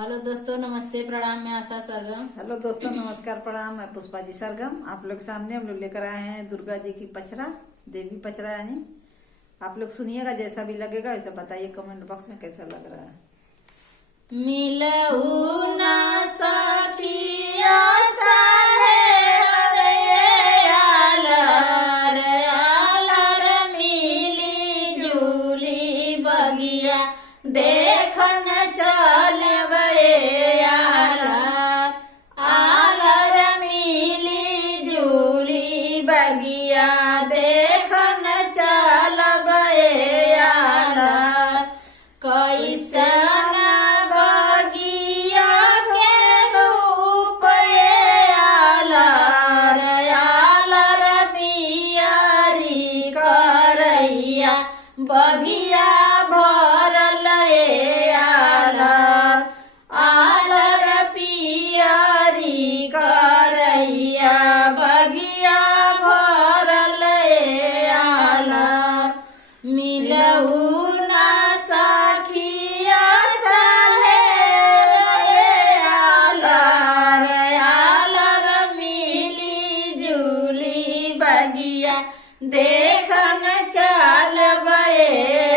Hello दोस्तों, नमस्ते, प्रणाम। मैं आशा सरगम। हेलो दोस्तों, नमस्कार, प्रणाम। मैं पुष्पा जी सरगम। आप लोग सामने हम लोग लेकर आए हैं दुर्गा जी की पचरा, देवी पचरा यानी। आप लोग सुनिएगा, जैसा भी लगेगा वैसा बताइए कमेंट बॉक्स में कैसा लग रहा है। मिलऊ ना सखिया साहे आलर आलर मिली जुली बगिया देखन चलबे आलर आलर मिली जुली बगिया देखन चलबे आलर कैसन बगिया के रूप आलर आलर पियरी करैया बगिया भरल आलर आलर पियरी करैया बगिया भरल आलर मिलऊ ना सखिया साहेर आलर आलर मिली जुली बगिया देखन चलबे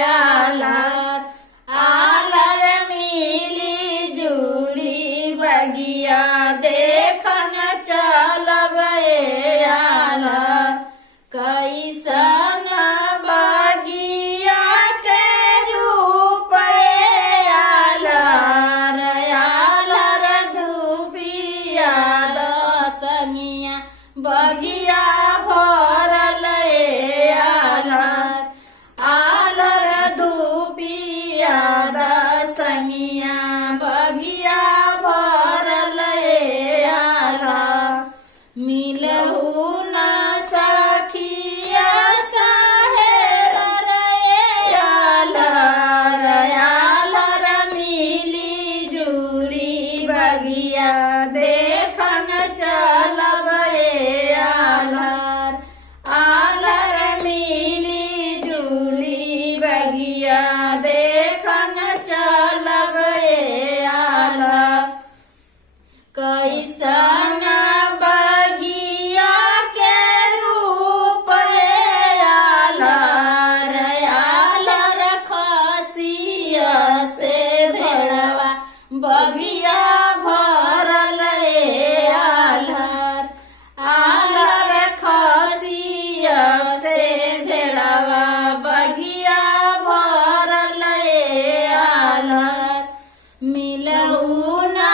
आलर आलर मिली जुली बगिया देखन चलबे आलर कैसन बगिया के रूप आलर आलर धुबिया दसमिया बगिया भरल आलर आलर धुबिया दसमिया बगिया भरल आलर मिलऊ ना सखिया साहेर आलर आलर मिली जुली बगिया देखन चलबे आलर आलर मिली जुली बगिया देखन चलबे आलर कैसन बगिया के रूप आलर आलर खसिया से भेड़वा बगिया भरल आलर आलर खसिया से भेड़वा बगिया भरल आलर मिलऊ ना